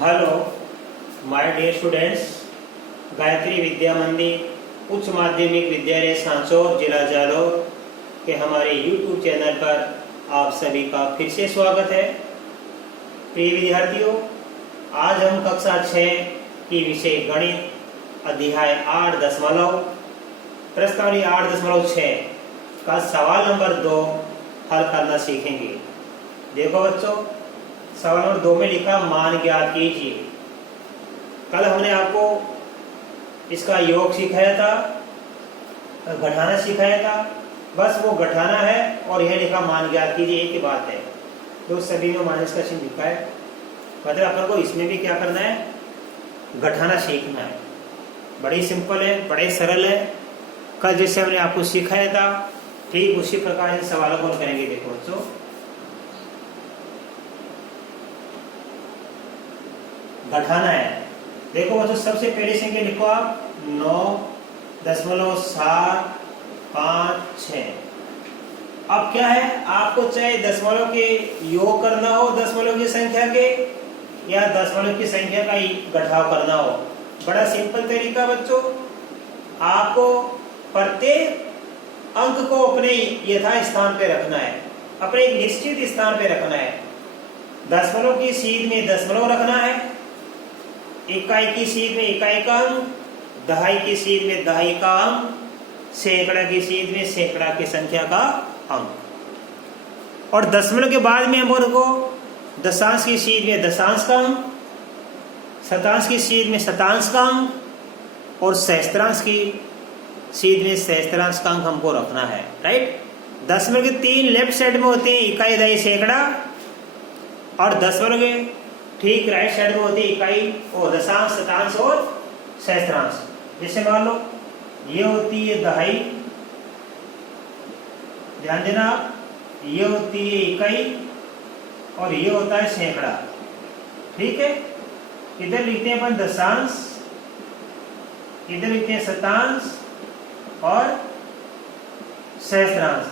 Hello my dear students, Gayatri Vidya Mandir उच्च माध्यमिक विद्यालय सांचौर जिला जालौर के हमारे YouTube चैनल पर आप सभी का फिर से स्वागत है। प्रिय विद्यार्थियों, आज हम कक्षा 6 की विषय गणित अध्याय 8.2 प्रश्नावली 8.6 का सवाल नंबर 2 हल करना सीखेंगे। देखो बच्चों, सवाल नंबर 2 में लिखा मान ज्ञात कीजिए। कल हमने आपको इसका योग सिखाया था, घटाना सिखाया था। बस वो घटाना है और यह लिखा मान ज्ञात कीजिए, एक ही बात है। तो सभी में माइनस का चिन्ह लिखा है, मतलब अपन को इसमें भी क्या करना है, घटाना सीखना है। बड़ी सिंपल है, बड़े सरल है। कल जैसे हमने आपको सिखाया था ठीक उसी प्रकार इन सवालों को करेंगे। देखो बच्चों, घटाना है। देखो बच्चों, सबसे पहले संख्या लिखो आप 9.756। अब क्या है, आपको चाहे दशमलव के योग करना हो, दशमलव की संख्या के, या दशमलव की संख्या का ही घटाव करना हो। बड़ा सिंपल तरीका बच्चों, आपको प्रत्येक अंक को अपने यथा स्थान पे रखना है, अपने एक निश्चित स्थान पे रखना है। दशमलव की सीध में दशमलव रखना है, इकाई की सीध में इकाई का अंक, दहाई की सीध में दहाई का अंक, सैकड़ा की सीध में सैकड़ा की संख्या का अंक। और दशमलव के बाद में हम को दशांश की सीध में दशांश का अंक, शतांश की सीध में शतांश का अंक, और सहस्त्रांश की सीध में सहस्त्रांश का अंक हमको रखना है। राइट। दशमलव के 3 लेफ्ट साइड में होते हैं, इकाई दहाई सैकड़ा, और दशमलव के ठीक राइट साइड में होती है इकाई और दशांश शतांश और सहस्त्रांश। जैसे मान लो ये होती है दहाई, ध्यान देना, ये होती है इकाई और ये होता है सैकड़ा। ठीक है। इधर लिखते हैं अपन दशांश, इधर लिखते हैं शतांश और सहस्त्रांश।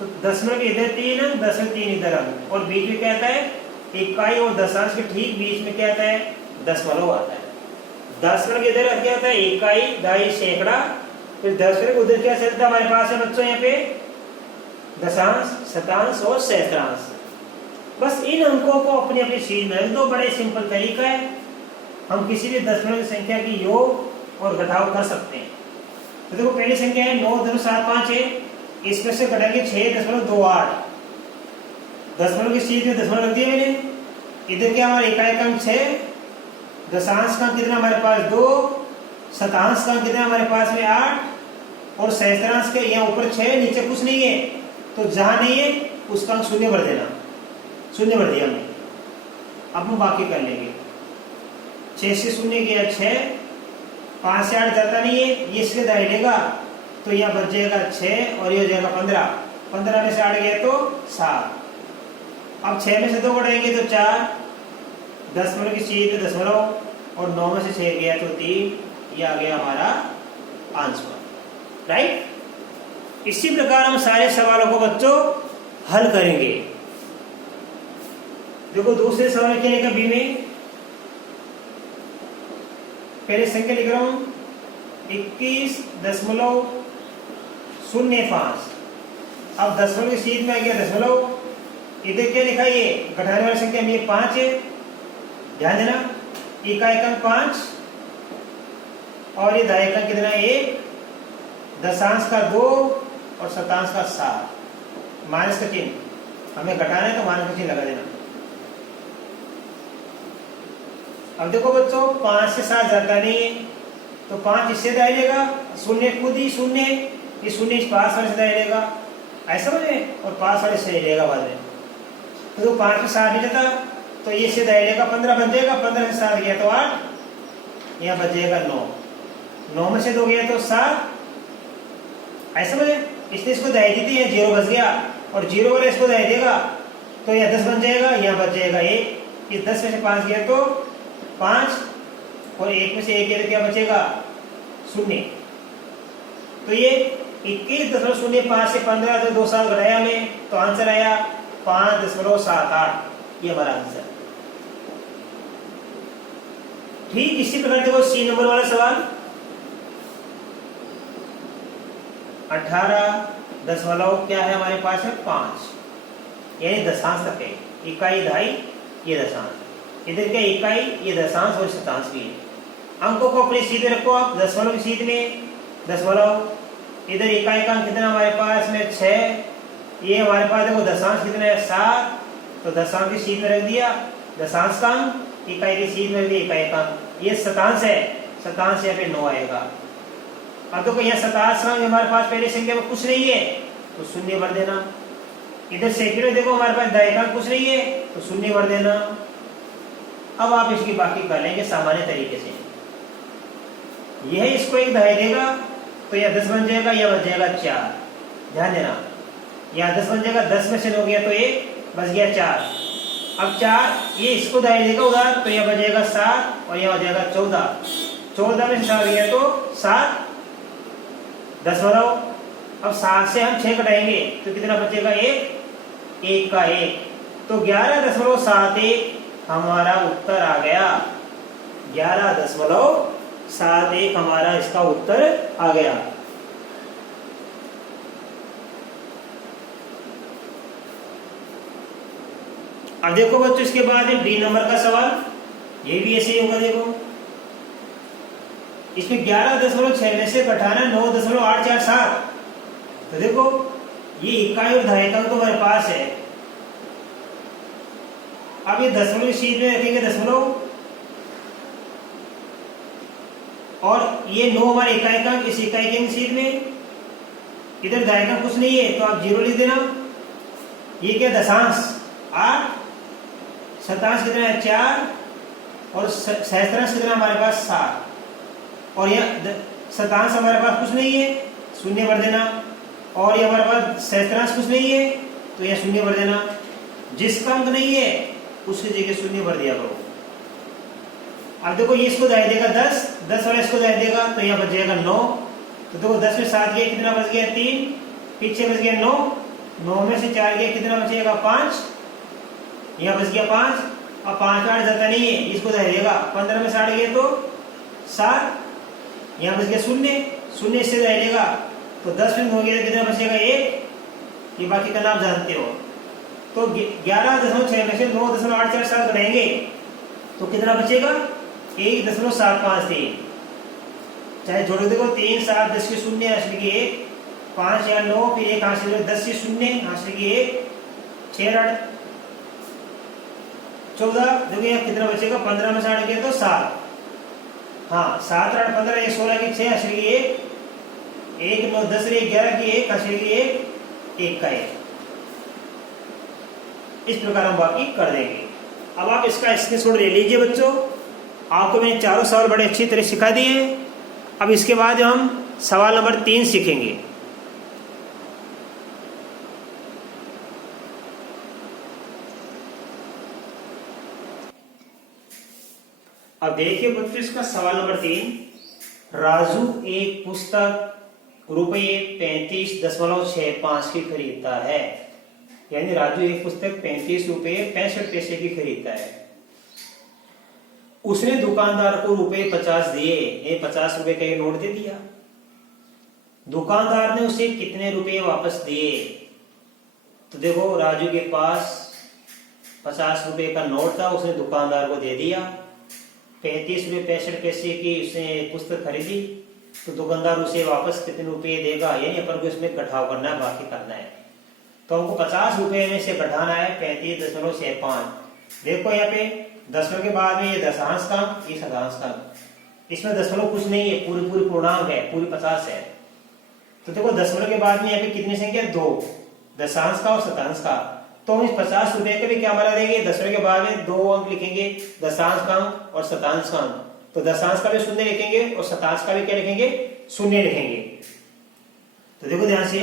तो दशमलव के इधर 3 अंक, दशमलव 3 इधर अंक, और बीच में क्या आता है, इकाई और दशांश के ठीक बीच में क्या आता है, दशमलव आता है। दशमलव के इधर क्या होता है, इकाई दहाई सैकड़ा, फिर दशमलव उधर क्या चलता है हमारे पास है बच्चों, यहाँ पे दशांश शतांश और सहस्त्रांश। बस इन अंकों को अपनी अपनी सीध में रख दो। बड़े सिंपल तरीका है, हम किसी भी दशमलव की संख्या की योग और घटाव कर सकते हैं। तो देखो, पहली संख्या है 9.756 है, इसमें से घटाएंगे 6.28। दशमलव की सीध में दशमलव रख दिया मैंने। इधर क्या हमारे इकाई का अंक 6, दशांश का कितना हमारे पास 2, शतांश का कितना हमारे पास में 8, और सहस्त्रांश के यहाँ ऊपर 6, नीचे कुछ नहीं है, तो जहां नहीं है उसका अंक 0 भर देना। 0 भर दिया हमने। अब हम बाकी कर लेंगे। 6 से 0 गया 6, 5 से 8 जाता नहीं है, ये इसके दाएं लेगा, तो यहाँ बच जाएगा 6 और ये हो जाएगा 15। 15 में से 8 गया तो 7। अब 6 में से 2 घटाएंगे तो 4, दशमलव की सीध में दशमलव, और 9 में से 6 गया तो 3। ये आ गया हमारा आंसर। राइट। इसी प्रकार हम सारे सवालों को बच्चों हल करेंगे। देखो, दूसरे सवाल क्या लिखा बी में, पहले संख्या लिख रहा हूं 21.05। अब दशमलव की सीध में आ गया दशमलव, इधर क्या लिखा, ये घटाने वाली संख्या में 5 है, ध्यान देना। इकाई का 5 और ये दहाई का कितना 1, दशांश का 2 और शतांश का 7। माइनस का चिन्ह हमें घटाना है तो माइनस का चिन्ह लगा देना। अब देखो बच्चों, 5 से 7 जाता नहीं है, तो 5 इससे दाएं लेगा, 0 खुद ही 0, ये 0 इस पास वाले से दाएं लेगा, ऐसा बने, और पास वाले से लेगा बाद में। तो 5 में 7 नहीं जाता, तो ये से दाएं लेगा, 15 बन जाएगा। 15 से 7 गया तो 8, यहाँ बच जाएगा 9। 9 में से 2 गया तो 7, ऐसा बने। इसने इसको दाएं दी थी, यहाँ 0 बच गया, और 0 वाले इसको दाएं देगा, तो यहाँ 10 बन जाएगा, यहाँ बच जाएगा 1। इस 10 में से 5 गया तो 5, और 1 में से 1 गया तो क्या बचेगा 0। तो ये 21.05 से 15 2 साल घटाया हमें, तो आंसर आया 5.78। ये हमारा आंसर। ठीक इसी प्रकार देखो सी नंबर वाला सवाल 18 क्या है हमारे पास है 5, यानी दशांश तक है, इकाई दहाई ये दशांश, इधर क्या इकाई ये दशांश और शतांश भी है। अंकों को अपनी सीध में रखो आप, दशमलव की सीध में दशमलव, इधर इकाई का अंक कितना हमारे पास में 6, ये हमारे पास देखो दशांश कितना है 7, तो दशांश की सीध में रख दिया दशांश का अंक, इकाई की सीध में रख दिया इकाई का अंक, ये शतांश है, शतांश यहाँ पे 9 आएगा। अब देखो यहाँ शतांश का हमारे पास पहले संख्या में कुछ नहीं है तो शून्य भर देना, इधर सेकंड में देखो हमारे पास दहाई का कुछ नहीं है तो शून्य भर देना। अब आप इसकी बाकी कर लेंगे सामान्य तरीके से, यह इसको एक दहाई देगा तो यह 10 बन जाएगा, यह बच जाएगा 4, ध्यान देना, यह 10 बन जाएगा, 10 में से 9 गया तो एक बच गया 4, अब 4 ये इसको दहाई देगा उधर तो यह बच जाएगा 7 और यह हो जाएगा 14, 14 में से 7 गया तो 7 दशमलव, अब 7 से हम 6 घटाएंगे तो कितना बचेगा 1 का 1, तो 11.71 हमारा उत्तर आ गया, 11.71 हमारा इसका उत्तर आ गया। अब देखो बच्चों इसके बाद है बी नंबर का सवाल, ये भी ऐसे ही होगा। देखो इसमें 11.6 में से घटाना 9.847, तो देखो ये इकाई और दहाई का तो हमारे पास है, अब ये दशमलव की सीध में रखेंगे दशमलव, और ये 9 हमारे इकाई का, इस इकाई के सीध में, इधर दहाई का कुछ नहीं है तो आप 0 लिख देना। ये क्या दशांश 8, शतांश कितना है 4 और सहस्त्रांश कितना हमारे पास 7, और यह शतांश हमारे पास कुछ नहीं है शून्य भर देना, और ये हमारे पास सहस्त्रांश कुछ नहीं है तो यह शून्य भर देना, जिसका अंक नहीं है उसकी जगह शून्य भर दिया करो। अब देखो ये इसको दहाई देगा 10 वाला इसको दहाई देगा तो यह बच जाएगा 9, तो देखो 10 में 7 गया कितना बच गया 3, पीछे बच गया 9 में से 4 गया कितना बचेगा 5, यह बच गया 5, अब 5 8 जाता नहीं है इसको दहाई देगा, 15 में 60 गया तो 7, यहाँ बच गया 0 इससे दहाई देगा तो 10 में हो गया कितना बचेगा 1, ये बाकी का नाम जानते हो, तो 11.6 में से 9.847 घटाएंगे तो कितना बचेगा 1.753, चाहे जोड़ो देखो 3 7 10 के 0 हासिल की 1, 5 या 9 फिर 1 हासिल 10 से 0 हासिल की 1, 6 8 14, देखो यहाँ कितना बचेगा 15 में 60 गया तो 7, हाँ 7 8 15 ये 16 की 6 हासिल की 1 9 10 11 की 1 हासिल की 1 का 1, इस प्रकार हम बाकी कर देंगे। अब आप इसका स्क्रीनशॉट ले लीजिए बच्चों, आपको मैंने चारों सवाल बड़े अच्छी तरह सिखा दिए। अब इसके बाद हम सवाल नंबर 3 सीखेंगे। अब देखिए बच्चों इसका सवाल नंबर 3, राजू एक पुस्तक रुपये 35.65 की खरीदता है, यानी राजू एक पुस्तक 35 रुपये 65 पैसे की खरीदता है। उसने दुकानदार को रुपये 50 दिए, ये 50 रुपए का एक नोट दे दिया। दुकानदार ने उसे कितने रुपए वापस दिए? तो देखो राजू के पास 50 रुपए का नोट था, उसने दुकानदार को दे दिया। 35 रुपये 65 पैसे की उसने पुस्तक खरीदी, तो दुकानदार उसे वापस कितने रुपए देगा, यानी अपन को इसमें घटाव करना है, बाकी करना है। तो हमको 50 रुपए में से घटाना है 35.65। देखो यहाँ पे दशमलव के बाद में ये दशांश का, ये शतांश का, इसमें दशमलव कुछ नहीं है, पूरी पूरी पूर्णांक है, पूरी 50 है। तो देखो दशमलव के बाद में यहाँ पे कितनी संख्या 2, दशांश का और शतांश का। तो हम इस 50 रुपए के भी क्या बना देंगे, दशमलव के बाद में 2 अंक लिखेंगे, दशांश का अंक और शतांश का अंक। तो दशांश का भी 0 लिखेंगे और शतांश का भी क्या लिखेंगे, 0 लिखेंगे। तो देखो ध्यान से,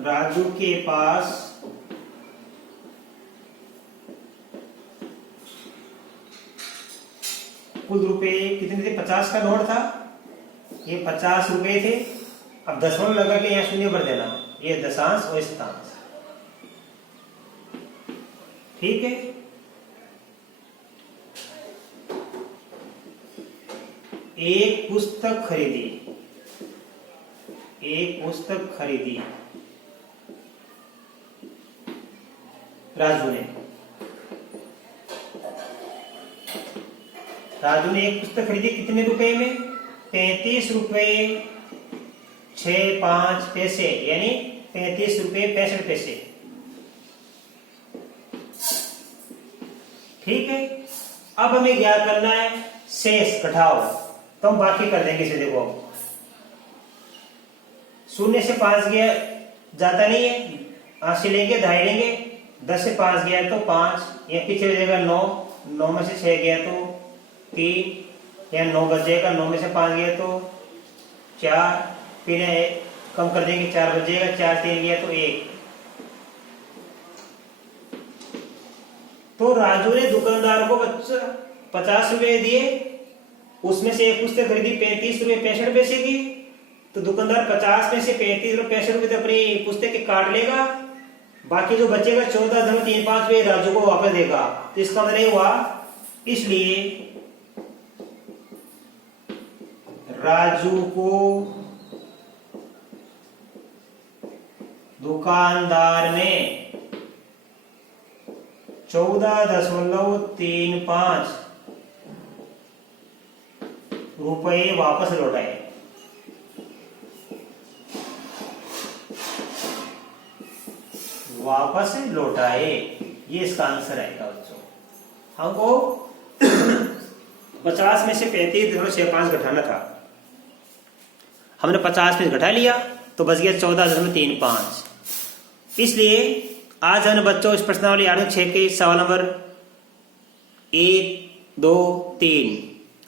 राजू के पास कुल रुपए कितने थे, 50 का नोट था, ये 50 रुपए थे। अब दशमलव लगा के यहाँ 0 भर देना, ये दशांश और शतांश। ठीक है। एक पुस्तक खरीदी राजू ने एक पुस्तक खरीदी कितने रुपए में? 35 रुपए 65 पैसे, यानी 35 रुपए 65 पैसे। ठीक है। अब हमें ज्ञात करना है शेष घटाओ, तो हम बाकी कर देंगे इसे। देखो शून्य से 5 गया जाता नहीं है, 80 लेंगे, 2.5 लेंगे, 10 से 5 गया तो 5, या पीछे बचेगा 9, 9 में से 6 गया तो 3, या 9 बचेगा, 9 में से 5 गया तो 4, फिर कम कर देंगे, 4 बचेगा, 4 3 गया तो 1। तो राजू ने दुकानदार को 50 रुपए दिए, उसमें से एक पुस्तक खरीदी 35 रुपए 65 पैसे की, तो दुकानदार 50 में से 35 रुपए 65 रुपए तो अपनी पुस्तक के काट लेगा, बाकी जो बचेगा 14.35 रुपए राजू को वापस देगा। तो इसका मतलब हुआ, इसलिए राजू को दुकानदार ने 14.35 रुपए वापस लौटाए। ये इसका आंसर आएगा बच्चों। हमको 50 में से 35.65 घटाना था, हमने 50 में घटा लिया तो बच गया 14.35। इसलिए आज हमने बच्चों इस प्रश्नावली 8-6 के सवाल नंबर 1, 2, 3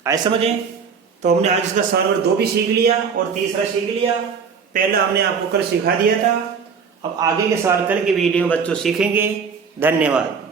आए समझे। तो हमने आज इसका सवाल नंबर 2 भी सीख लिया और तीसरा सीख लिया। पहला हमने आपको कल सिखा दिया था। अब आगे के सवाल कल के वीडियो में बच्चों सीखेंगे। धन्यवाद।